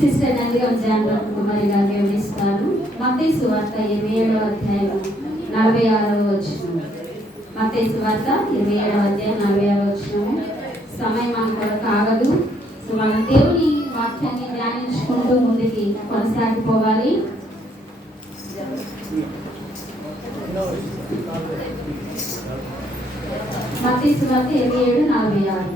Sister Nandigam జానపద కుమారి గారు వివరిస్తారు. మత్తయి సువార్త 27వ అధ్యాయం 46వ వచనం. మత్తయి సువార్త 27వ అధ్యాయం 46వ వచనం. సమయం మన కొరకు ఆగదు. మన దేవుని వాక్యాన్ని ధ్యానించుకుంటూ ముందుకి కొనసాగిపోవాలి. మత్తయి సువార్త 27:46.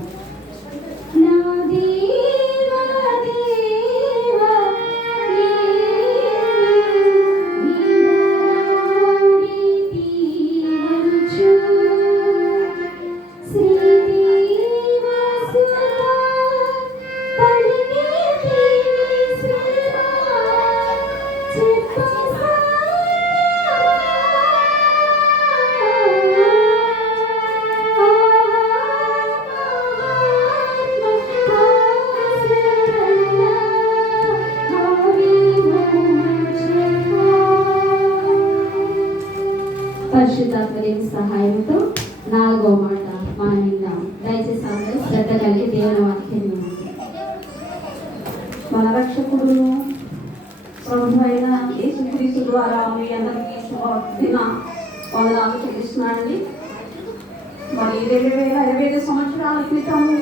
పరిశుద్ధాత్మదేవుని సహాయంతో 4వ మాట మానిద్దాం. దయచేసి అందరూ శ్రద్ధ కలిగి దేవుని వాక్యం మన రక్షకుడును ప్రభు అయిన యేసుక్రీస్తు ద్వారా మీ అందరికీ శుభదిన వందనాలు చెల్లిస్తున్నానండి. మరి 2025 సంవత్సరాల క్రితము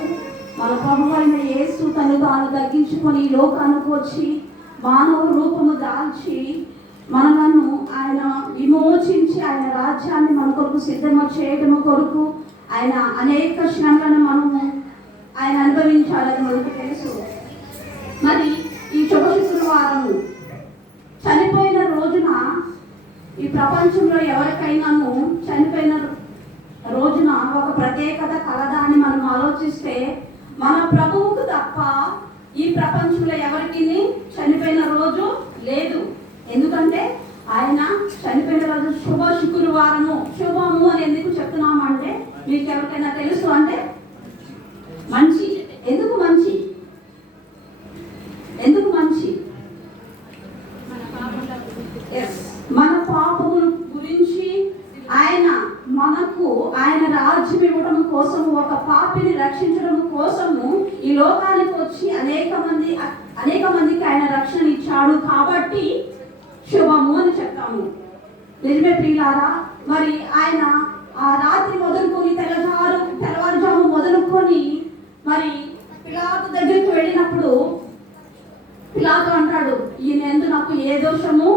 మన ప్రభు అయిన యేసు తను తాను తగ్గించుకొని లోకానికి వచ్చి మానవ రూపము దాల్చి మనలను ఆయన విమోచించి ఆయన రాజ్యాన్ని మన కొరకు సిద్ధము చేయడము కొరకు ఆయన అనేక శ్రమలను మనము ఆయన అనుభవించాలని మనకు తెలుసు. మరి ఈ శుభ శుక్రవారము చనిపోయిన రోజున ఈ ప్రపంచంలో ఎవరికైనాను చనిపోయిన రోజున ఒక ప్రత్యేకత కలదా అని మనం ఆలోచిస్తే మన ప్రభువుకు తప్ప ఈ ప్రపంచంలో ఎవరికి చనిపోయిన రోజు లేదు. ఎందుకంటే ఆయన చనిపోయిన రోజు శుభ శుక్రవారము. శుభము అని ఎందుకు చెప్తున్నాము అంటే మీకు ఎవరికైనా తెలుసు అంటే మంచి. ఎందుకు మంచి? ఎందుకు మంచి? మన పాపముల గురించి ఆయన మనకు ఆయన రాజ్యం ఇవ్వడం కోసము, ఒక పాపిని రక్షించడం కోసము ఈ లోకానికి వచ్చి అనేక మందికి ఆయన రక్షణ ఇచ్చాడు. కాబట్టి శుభము అని చెప్తాము. నిజమే ప్రియులారా. మరి ఆయన ఆ రాత్రి మొదలుకొని తెల్లవారుజాము మొదలుకొని మరి పిలాతు దగ్గరికి వెళ్ళినప్పుడు పిలాతు అంటాడు, ఈయన ఎందు నాకు ఏ దోషము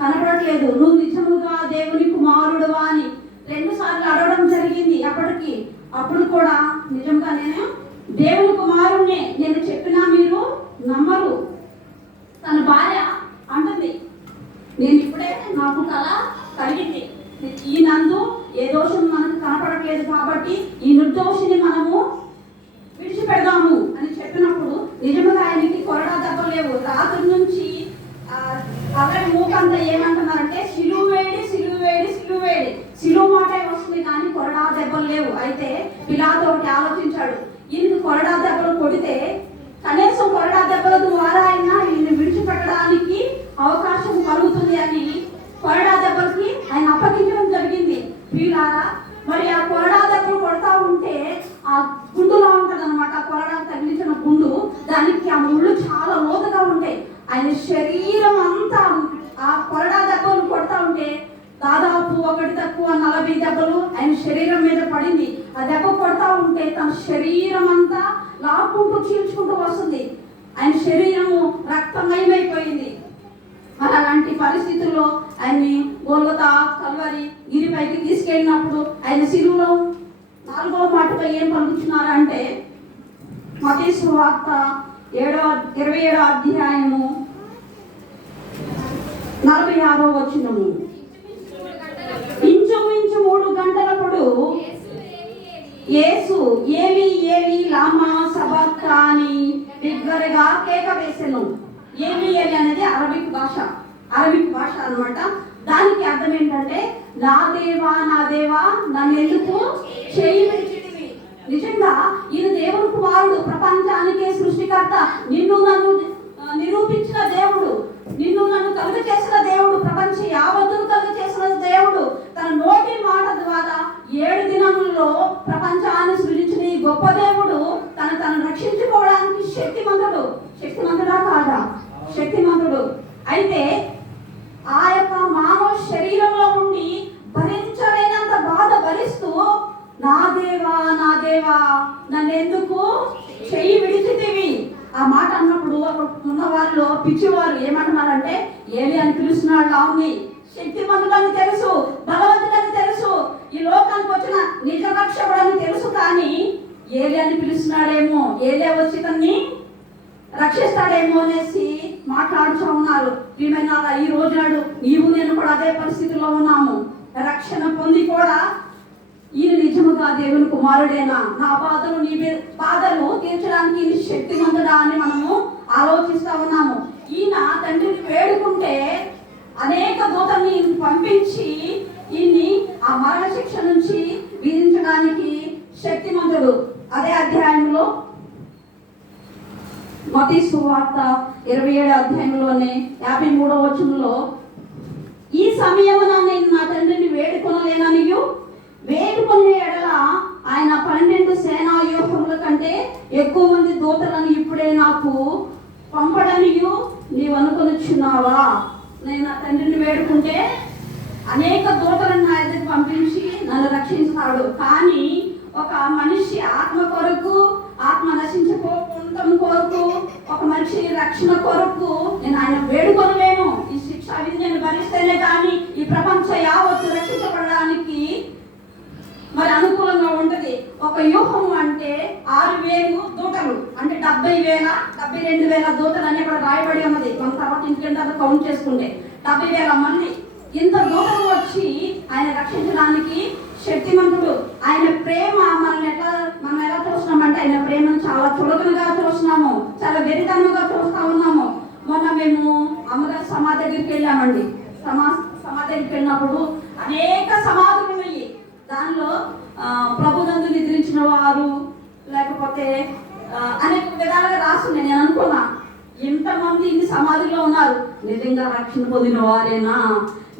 కనబడట్లేదు, నువ్వు నిజముగా దేవుని కుమారుడువా అని 2 సార్లు అడగడం జరిగింది. అప్పుడు కూడా నిజంగా నేను దేవుని కుమారుణ్ణే, నేను చెప్పినా మీరు నమ్మరు. తన భార్య అంటుంది, నేను ఇప్పుడే నాకు కళ కలిగింది, ఈ నందు ఏ దోషం మనకు కనపడట్లేదు కాబట్టి ఈ నిర్దోషిని మనము విడిచిపెడదాము అని చెప్పినప్పుడు నిజంగా ఆయనకి కొరడా దెబ్బలు లేవు. రాత్రి నుంచి అలాగే మూకంతా ఏమంటున్నారంటే సిలువ వేడి సిలువ వేడి సిలువ వేడి, సిలువ మాట వస్తుంది కానీ కొరడా దెబ్బలు లేవు. అయితే పిలాతు ఒకటి ఆలోచించాడు, ఈయనకి కొరడా దెబ్బలు కొడితే కనీసం కొరడా దెబ్బల ద్వారా అయినా ఈయన విడిచిపెట్టడానికి అవకాశం కలుగుతుంది అని కొరడా దెబ్బలకి ఆయన అప్పగించడం జరిగింది. వీళ్ళారా మరి ఆ కొరడా దెబ్బలు కొడతా ఉంటే ఆ గుండులా ఉంటది అనమాట. ఆ కొరడా తగిలించిన గుండు, దానికి ఆ ముళ్ళు చాలా లోతుగా ఉంటాయి. ఆయన శరీరం అంతా ఆ కొరడా దెబ్బలు కొడతా ఉంటే దాదాపు 1 తక్కువ 40 దెబ్బలు ఆయన శరీరం మీద పడింది. ఆ దెబ్బ కొడతా ఉంటే తన శరీరం అంతా లాక్కుంటూ చీల్చుకుంటూ వస్తుంది. ఆయన శరీరము రక్తమయమైపోయింది. అలాంటి పరిస్థితుల్లో ఆయన్ని గోల్గొతా కల్వరి గిరిపైకి తీసుకెళ్ళినప్పుడు ఆయన సిలువలో 4వ మాటపై ఏం పలుకుతున్నారంటే మత్తయి సువార్త 27వ అధ్యాయము 46వ వచనము. ఇంచుమించు 3 గంటలప్పుడు యేసు ఏలి ఏలి లామా సబక్తాని బిగ్గరగా కేక వేసెను. ఏలి ఏలి అనేది అరబిక్ భాష అన్నమాట. దానికి అర్థం ఏంటంటే నా దేవా నన్ను ఎందుకు చేయి విడిచితివి. నిజంగా ఈయన దేవుడు కుమారుడు, ప్రపంచానికే సృష్టికర్త, నిన్ను నన్ను నిరూపించిన దేవుడు, నిన్ను నన్ను కలుగ చేసిన దేవుడు, ప్రపంచ యావత్తును కలుగ చేసిన దేవుడు తన నోటి మాట ద్వారా 7 దినములలో ప్రపంచాన్ని సృజించిన గొప్ప దేవుడు తను రక్షించుకోవడానికి శక్తిమంతుడా కాదా? పిచ్చివారు ఏమంటున్నారంటే ఏలి అని పిలుస్తున్నాడు లావుని, శక్తిమంతుడని తెలుసు, భగవంతుడని తెలుసు, ఈ లోకానికి వచ్చిన నిజ రక్షకుడని తెలుసు, కానీ ఏలి అని పిలుస్తున్నాడేమో, ఏలే వచ్చి తన్ని రక్షిస్తాడేమో అనేసి మాట్లాడుతూ ఉన్నారు. ఏమైనా ఈ రోజు నాడు నీవు నేను కూడా అదే పరిస్థితిలో ఉన్నాము. రక్షణ పొంది కూడా ఈయన నిజముగా దేవుని కుమారుడేనా, నా బాధలు నీ బాధలు తీర్చడానికి ఈయన శక్తిమంతుడా అని మనము ఆలోచిస్తా ఉన్నాము. ఈయన తండ్రిని వేడుకుంటే అనేక దూతల్ని పంపించి ఈయన్ని ఆ మరణ శిక్ష నుంచి విధించడానికి శక్తిమంతుడు. అదే అధ్యాయంలో మత్తయి సువార్త 27వ అధ్యాయంలోనే 53వ వచనంలో, ఈ సమయమున నేను నా తండ్రిని వేడుకొనలేననియు, వేడుకొనే ఎడల ఆయన 12 సేనా వ్యూహముల కంటే ఎక్కువ మంది దూతలను ఇప్పుడే నాకు పంపడనియు నీవు అనుకొనిచున్నావా? నేను నా తండ్రిని వేడుకుంటే అనేక దూతలను నా ఎదురు పంపించి నన్ను రక్షించుతాడు, కానీ ఒక మనిషి ఆత్మ కొరకు, ఆత్మ నశించుకోవడం కొరకు, ఒక మనిషి రక్షణ కొరకు నేను ఆయన వేడుకొనలేను. ఈ శిక్ష విధి నేను భరిస్తేనే కానీ ఈ ప్రపంచ యావత్తు రక్షించబడడానికి మరి అనుకూలంగా ఉంటది. ఒక వ్యూహం అంటే 6,000 దూతలు అంటే 72,000 దూతలు అని ఇక్కడ రాయబడి ఉన్నది. మన తర్వాత ఇంటికంటే కౌంట్ చేసుకుంటే 70,000 మంది ఇంత దూతలు వచ్చి ఆయన రక్షించడానికి శక్తిమంతుడు. ఆయన ప్రేమ మనం ఎలా చూస్తున్నామంటే ఆయన ప్రేమను చాలా చులకనగా చూస్తున్నాము, చాలా వెరితనంగా చూస్తా ఉన్నాము. మొన్న మేము అమ్మగారి సమాధి దగ్గరికి వెళ్ళామండి. సమాధి దగ్గరికి వెళ్ళినప్పుడు అనేక సమాధులు ఉన్నాయి. దానిలో ప్రభునందు నిద్రించిన వారు లేకపోతే అనేక విధాలుగా రాస్తుంది. నేను అనుకున్నా ఇంతమంది ఇన్ని సమాధిలో ఉన్నారు, నిజంగా రక్షణ పొందిన వారేనా,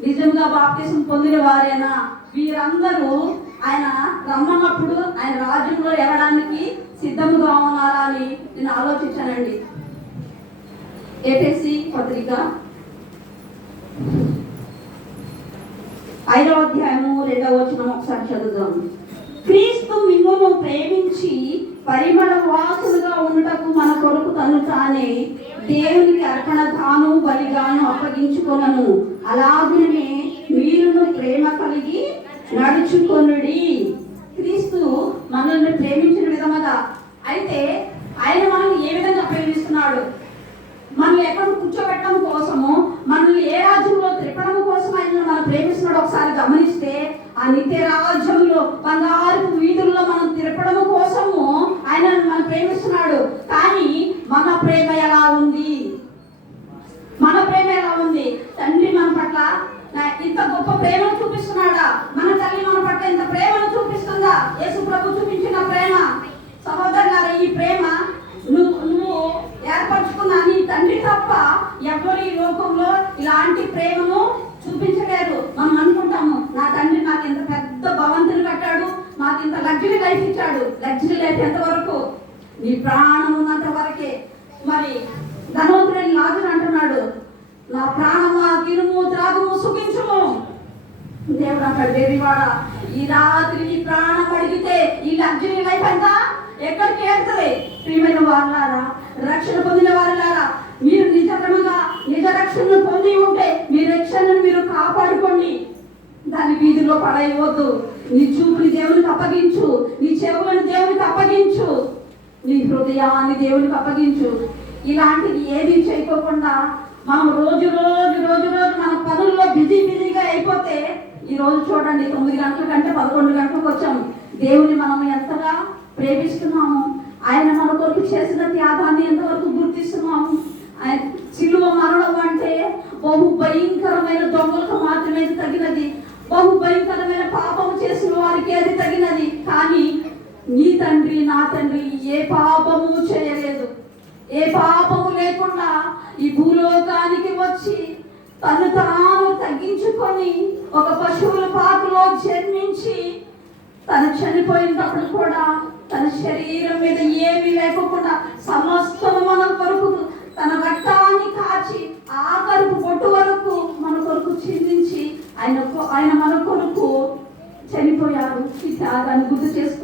నిజంగా బాప్తిసం పొందిన వారేనా? వీరందరూ ఆయన రమ్మన్నప్పుడు ఆయన రాజ్యంలో ఎరడానికి సిద్ధముగా ఉన్నారా అని నేను ఆలోచించానండి. ఎఫెసీ పత్రిక 5వ అధ్యాయము 2వ వచనం ఒకసారి చదువుదాం. క్రీస్తు మిమ్మును ప్రేమించి పరిమళ వాసులుగా ఉండుటకు మన కొరకు తను తానే దేవునికి అర్పణగాను బలిగాను అప్పగించుకొనను, అలాగనే మీరును ప్రేమ కలిగి నడుచుకొనుడి. క్రీస్తు మనల్ని ప్రేమించిన విధముగా అయితే ఆయన మనల్ని ఏ విధంగా ప్రేమిస్తున్నాడు? మనల్ని ఎక్కడ కూర్చోబెట్టడం కోసము, మనల్ని ఏ రాజ్యంలో త్రిప్పడం కోసం ఆయన మనం ప్రేమిస్తున్నాడు ఒకసారి గమనిస్తే, ఆ నిత్య రాజ్యంలో బంగారు వీధుల్లో మనం తిరపడం కోసము ఆయన మనం ప్రేమిస్తున్నాడు. కానీ మన ప్రేమ ఎలా ఉంది? మన ప్రేమ ఎలా ఉంది? తండ్రి మన పట్ల ఇంత గొప్ప ప్రేమను చూపిస్తున్నాడా? మన తల్లి మన పట్ల ఇంత ప్రేమను చూపిస్తుందా? యేసు ప్రభు చూపించిన ప్రేమ. సహోదరులారా, ఈ ప్రేమ నువ్వు ఏర్పరచుకున్న నీ తండ్రి తప్ప ఎవరు ఈ లోకంలో ఇలాంటి ప్రేమను చూపించలేరు. మనం అనుకుంటాము నా తండ్రి నాకు ఇంత పెద్ద భవంతులు కట్టాడు, నాకు ఇంత లగ్జరీ లైఫ్ ఇచ్చాడు. లగ్జరీ లైఫ్ ఎంతవరకు? నీ ప్రాణం ఉన్నంత వరకే. మరి ధనవంతుడని లాజరు అంటున్నాడు, నా ప్రాణమా తినుము త్రాగుము సుఖించుము. దేవుడు అంటాడు, దేవివాడ ఈ రాత్రి నీ ప్రాణం అడిగితే ఈ లగ్జరీ లైఫ్ అంతా ఎక్కడికి వెళ్తుంది? ప్రియమైన వారులారా, రక్షణ పొందిన వారులారా, మీరు నిజ రక్షణను పొంది ఉంటే మీ రక్షణను మీరు కాపాడుకోండి. దాని వీధిలో పడేయవద్దు. నీ చూపుని దేవునికి అప్పగించు, నీ చెవులను దేవునికి అప్పగించు, నీ హృదయాన్ని దేవునికి అప్పగించు. ఇలాంటిది ఏది చేయకోకుండా మనం రోజు మన పనుల్లో బిజీగా అయిపోతే, ఈ రోజు చూడండి 9 గంటల కంటే 11 గంటలకు వచ్చాము. దేవుని మనం ఎంతగా ప్రేమిస్తున్నాము, ఆయన మన కొరకు చేసిన త్యాగాన్ని ఎంతవరకు గుర్తిస్తున్నాము. ఆయన సిలువ మరణం అంటే బహు భయంకరమైన దొంగలకు మాత్రమే తగినది, బహు భయంకరమైన పాపం చేసిన వారికి అది తగినది. కానీ నీ తండ్రి నా తండ్రి ఏ పాపము చేయలేదు, ఏ పాపము లేకుండా ఈ భూలోకానికి వచ్చి తను తాను తగ్గించుకొని ఒక పశువుల పాకలో జన్మించి తను చనిపోయినప్పుడు కూడా తన శరీరం మీద ఏమీ లేకుండా సమస్తము మన కొరకు తన రక్తాన్ని కాచి ఆఖరుకు బొట్టు వరకు మన కొరకు చిందించి ఆయన మన కొరకు చనిపోయారు. ఈ త్యాగాన్ని గుర్తు చేసుకున్నాం.